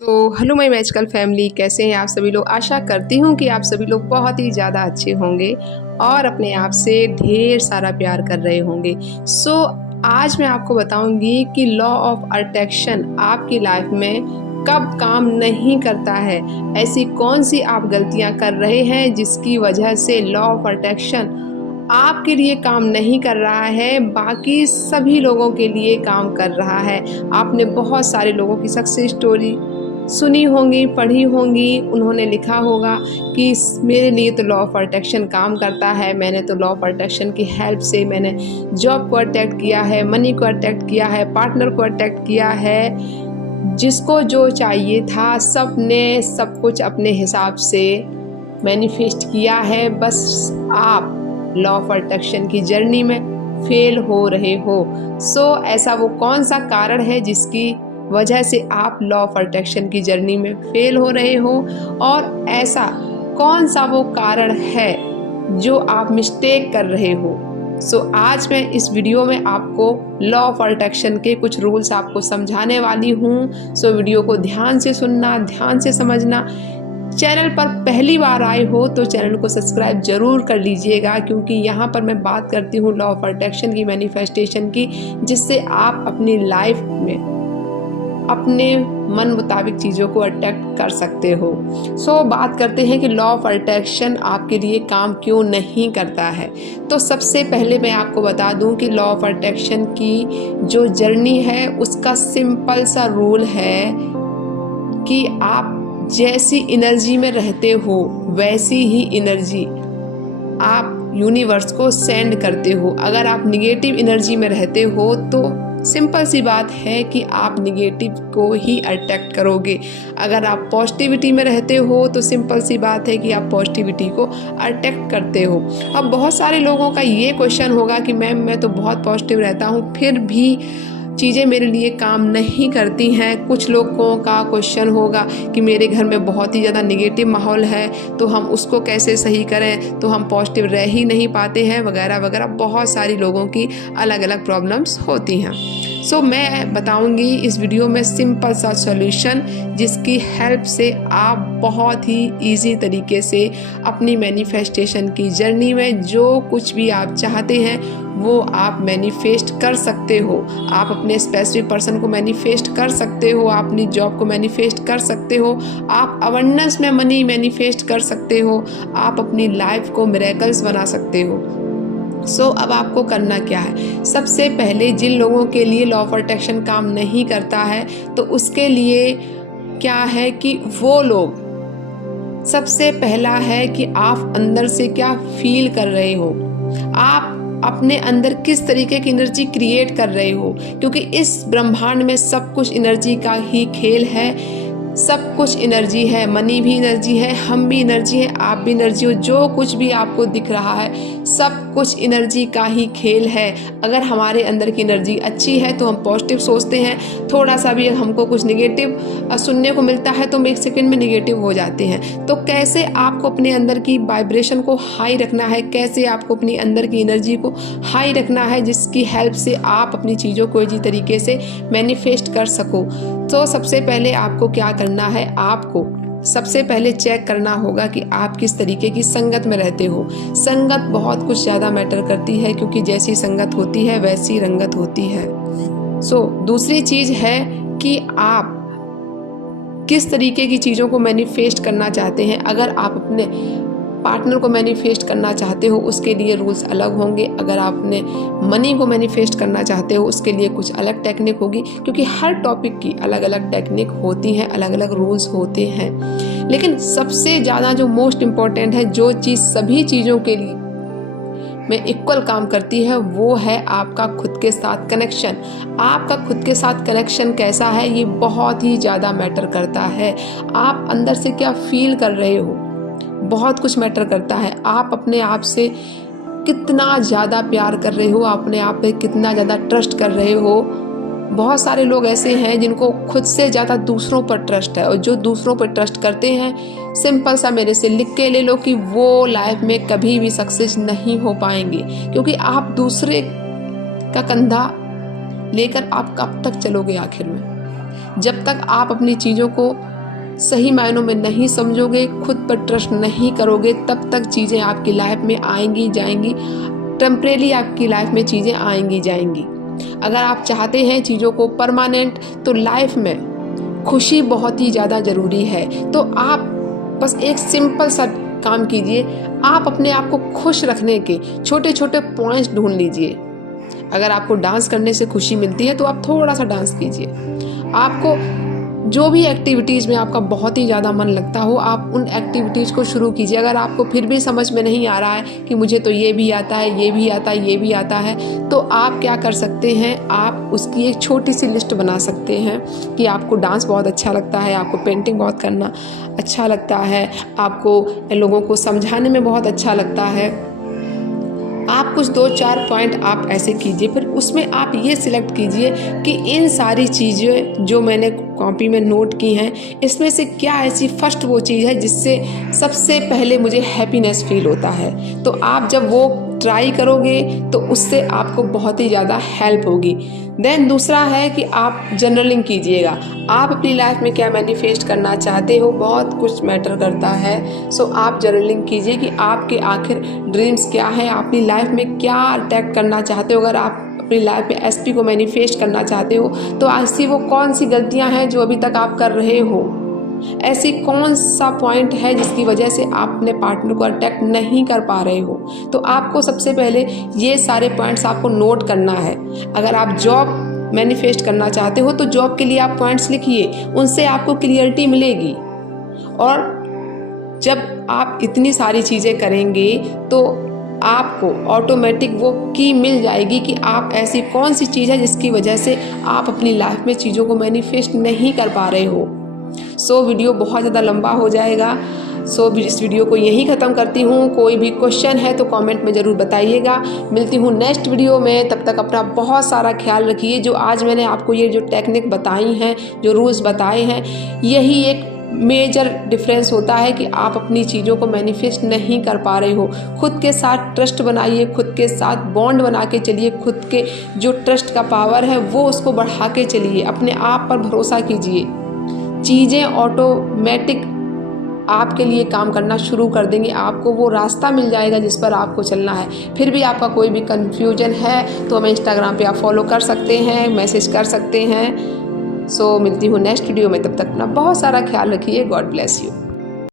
तो hello my magical family, कैसे हैं आप सभी लोग। आशा करती हूँ कि आप सभी लोग बहुत ही ज़्यादा अच्छे होंगे और अपने आप से ढेर सारा प्यार कर रहे होंगे। आज मैं आपको बताऊंगी कि लॉ ऑफ अट्रैक्शन आपकी लाइफ में कब काम नहीं करता है। ऐसी कौन सी आप गलतियाँ कर रहे हैं जिसकी वजह से लॉ ऑफ अट्रैक्शन आपके लिए काम नहीं कर रहा है, बाकी सभी लोगों के लिए काम कर रहा है। आपने बहुत सारे लोगों की सक्सेस स्टोरी सुनी होंगी, पढ़ी होंगी, उन्होंने लिखा होगा कि मेरे लिए तो लॉ ऑफ अट्रैक्शन काम करता है, मैंने तो लॉ ऑफ अट्रैक्शन की हेल्प से मैंने जॉब को अट्रैक्ट किया है, मनी को अट्रैक्ट किया है, पार्टनर को अट्रैक्ट किया है, जिसको जो चाहिए था सब ने सब कुछ अपने हिसाब से मैनिफेस्ट किया है। बस आप लॉ ऑफ अट्रैक्शन की जर्नी में फेल हो रहे हो। ऐसा वो कौन सा कारण है जिसकी वजह से आप लॉ ऑफ अट्रैक्शन की जर्नी में फेल हो रहे हो, और ऐसा कौन सा वो कारण है जो आप मिस्टेक कर रहे हो। आज मैं इस वीडियो में आपको लॉ ऑफ अट्रैक्शन के कुछ रूल्स आपको समझाने वाली हूँ। वीडियो को ध्यान से सुनना, ध्यान से समझना। चैनल पर पहली बार आए हो तो चैनल को सब्सक्राइब जरूर कर लीजिएगा, क्योंकि यहाँ पर मैं बात करती हूँ लॉ ऑफ अट्रैक्शन की, मैनिफेस्टेशन की, जिससे आप अपनी लाइफ में अपने मन मुताबिक चीज़ों को अट्रैक्ट कर सकते हो। बात करते हैं कि लॉ ऑफ अट्रैक्शन आपके लिए काम क्यों नहीं करता है। तो सबसे पहले मैं आपको बता दूं कि लॉ ऑफ अट्रैक्शन की जो जर्नी है उसका सिंपल सा रूल है कि आप जैसी एनर्जी में रहते हो वैसी ही एनर्जी आप यूनिवर्स को सेंड करते हो। अगर आप निगेटिव एनर्जी में रहते हो तो सिंपल सी बात है कि आप निगेटिव को ही अट्रैक्ट करोगे। अगर आप पॉजिटिविटी में रहते हो तो सिंपल सी बात है कि आप पॉजिटिविटी को अट्रैक्ट करते हो। अब बहुत सारे लोगों का ये क्वेश्चन होगा कि मैम मैं तो बहुत पॉजिटिव रहता हूँ फिर भी चीज़ें मेरे लिए काम नहीं करती हैं। कुछ लोगों का क्वेश्चन होगा कि मेरे घर में बहुत ही ज़्यादा नेगेटिव माहौल है, तो हम उसको कैसे सही करें, तो हम पॉजिटिव रह ही नहीं पाते हैं, वगैरह वगैरह। बहुत सारी लोगों की अलग अलग प्रॉब्लम्स होती हैं। मैं बताऊंगी इस वीडियो में सिंपल सा सॉल्यूशन, जिसकी हेल्प से आप बहुत ही इजी तरीके से अपनी मैनिफेस्टेशन की जर्नी में जो कुछ भी आप चाहते हैं वो आप मैनिफेस्ट कर सकते हो। आप अपने स्पेसिफिक पर्सन को मैनिफेस्ट कर सकते हो, आप अपनी जॉब को मैनिफेस्ट कर सकते हो, आप अबंडेंस में मनी मैनिफेस्ट कर सकते हो, आप अपनी लाइफ को मिरेकल्स बना सकते हो। अब आपको करना क्या है। सबसे पहले जिन लोगों के लिए लॉ ऑफ अट्रैक्शन काम नहीं करता है तो उसके लिए क्या है कि वो लोग, सबसे पहला है कि आप अंदर से क्या फील कर रहे हो, आप अपने अंदर किस तरीके की एनर्जी क्रिएट कर रहे हो, क्योंकि इस ब्रह्मांड में सब कुछ एनर्जी का ही खेल है। सब कुछ एनर्जी है, मनी भी एनर्जी है, हम भी एनर्जी है, आप भी एनर्जी हो। जो कुछ भी आपको दिख रहा है सब कुछ एनर्जी का ही खेल है। अगर हमारे अंदर की एनर्जी अच्छी है तो हम पॉजिटिव सोचते हैं, थोड़ा सा भी हमको कुछ नेगेटिव सुनने को मिलता है तो हम एक सेकंड में नेगेटिव हो जाते हैं। तो कैसे आपको अपने अंदर की वाइब्रेशन को हाई रखना है, कैसे आपको अपनी अंदर की एनर्जी को हाई रखना है, जिसकी हेल्प से आप अपनी चीज़ों को इसी तरीके से मैनिफेस्ट कर सको। सबसे पहले आपको क्या करना है, आपको सबसे पहले चेक करना होगा कि आप किस तरीके की संगत में रहते हो। संगत बहुत कुछ ज़्यादा मैटर करती है, क्योंकि जैसी संगत होती है वैसी रंगत होती है। दूसरी चीज़ है कि आप किस तरीके की चीज़ों को मैनिफेस्ट करना चाहते हैं। अगर आप अपने पार्टनर को मैनिफेस्ट करना चाहते हो उसके लिए रूल्स अलग होंगे। अगर आप अपने मनी को मैनिफेस्ट करना चाहते हो उसके लिए कुछ अलग टेक्निक होगी, क्योंकि हर टॉपिक की अलग अलग टेक्निक होती हैं, अलग अलग रूल्स होते हैं। लेकिन सबसे ज़्यादा जो मोस्ट इम्पॉर्टेंट है, जो चीज़ सभी चीज़ों के लिए में इक्वल काम करती है, वो है आपका खुद के साथ कनेक्शन। आपका खुद के साथ कनेक्शन कैसा है ये बहुत ही ज़्यादा मैटर करता है। आप अंदर से क्या फील कर रहे हो बहुत कुछ मैटर करता है। आप अपने आप से कितना ज़्यादा प्यार कर रहे हो, अपने आप पे कितना ज़्यादा ट्रस्ट कर रहे हो। बहुत सारे लोग ऐसे हैं जिनको खुद से ज़्यादा दूसरों पर ट्रस्ट है, और जो दूसरों पर ट्रस्ट करते हैं, सिंपल सा मेरे से लिख के ले लो कि वो लाइफ में कभी भी सक्सेस नहीं हो पाएंगे, क्योंकि आप दूसरे का कंधा लेकर आप कब तक चलोगे आखिर में। जब तक आप अपनी चीज़ों को सही मायनों में नहीं समझोगे, खुद पर ट्रस्ट नहीं करोगे, तब तक चीज़ें आपकी लाइफ में आएंगी जाएंगी। टेम्परेरी आपकी लाइफ में चीज़ें आएंगी जाएंगी। अगर आप चाहते हैं चीज़ों को परमानेंट, तो लाइफ में खुशी बहुत ही ज़्यादा ज़रूरी है। तो आप बस एक सिंपल सा काम कीजिए, आप अपने आप को खुश रखने के छोटे छोटे पॉइंट्स ढूंढ लीजिए। अगर आपको डांस करने से खुशी मिलती है तो आप थोड़ा सा डांस कीजिए। आपको जो भी एक्टिविटीज़ में आपका बहुत ही ज़्यादा मन लगता हो, आप उन एक्टिविटीज़ को शुरू कीजिए। अगर आपको फिर भी समझ में नहीं आ रहा है कि मुझे तो ये भी आता है, ये भी आता है, ये भी आता है, तो आप क्या कर सकते हैं, आप उसकी एक छोटी सी लिस्ट बना सकते हैं कि आपको डांस बहुत अच्छा लगता है, आपको पेंटिंग बहुत करना अच्छा लगता है, आपको लोगों को समझाने में बहुत अच्छा लगता है। आप कुछ 2-4 पॉइंट आप ऐसे कीजिए, फिर उसमें आप ये सिलेक्ट कीजिए कि इन सारी चीज़ें जो मैंने कॉपी में नोट की हैं, इसमें से क्या ऐसी फर्स्ट वो चीज़ है जिससे सबसे पहले मुझे हैप्पीनेस फील होता है। तो आप जब वो ट्राई करोगे तो उससे आपको बहुत ही ज़्यादा हेल्प होगी। देन दूसरा है कि आप जर्नलिंग कीजिएगा। आप अपनी लाइफ में क्या मैनिफेस्ट करना चाहते हो, बहुत कुछ मैटर करता है। सो आप जर्नलिंग कीजिए कि आपके आखिर ड्रीम्स क्या है, अपनी लाइफ में क्या अटैक करना चाहते हो। अगर आप अपनी लाइफ में एसपी को मैनिफेस्ट करना चाहते हो तो ऐसी वो कौन सी गलतियां हैं जो अभी तक आप कर रहे हो, ऐसी कौन सा पॉइंट है जिसकी वजह से आप अपने पार्टनर को अटैक नहीं कर पा रहे हो। तो आपको सबसे पहले ये सारे पॉइंट्स आपको नोट करना है। अगर आप जॉब मैनिफेस्ट करना चाहते हो तो जॉब के लिए आप पॉइंट्स लिखिए, उनसे आपको क्लियरिटी मिलेगी। और जब आप इतनी सारी चीज़ें करेंगे तो आपको ऑटोमेटिक वो की मिल जाएगी कि आप ऐसी कौन सी चीज़ है जिसकी वजह से आप अपनी लाइफ में चीज़ों को मैनिफेस्ट नहीं कर पा रहे हो। सो वीडियो बहुत ज़्यादा लंबा हो जाएगा। सो इस वीडियो को यहीं ख़त्म करती हूँ। कोई भी क्वेश्चन है तो कमेंट में ज़रूर बताइएगा। मिलती हूँ नेक्स्ट वीडियो में, तब तक अपना बहुत सारा ख्याल रखिए। जो आज मैंने आपको ये जो टेक्निक बताई हैं, जो रूल्स बताए हैं, यही एक मेजर डिफरेंस होता है कि आप अपनी चीज़ों को मैनिफेस्ट नहीं कर पा रहे हो। खुद के साथ ट्रस्ट बनाइए, खुद के साथ बॉन्ड बना के चलिए, खुद के जो ट्रस्ट का पावर है वो उसको बढ़ा के चलिए, अपने आप पर भरोसा कीजिए। चीज़ें ऑटोमेटिक आपके लिए काम करना शुरू कर देंगे, आपको वो रास्ता मिल जाएगा जिस पर आपको चलना है। फिर भी आपका कोई भी कन्फ्यूजन है तो हमें इंस्टाग्राम पे आप फॉलो कर सकते हैं, मैसेज कर सकते हैं। सो मिलती हूँ नेक्स्ट वीडियो में, तब तक अपना बहुत सारा ख्याल रखिए। God bless you.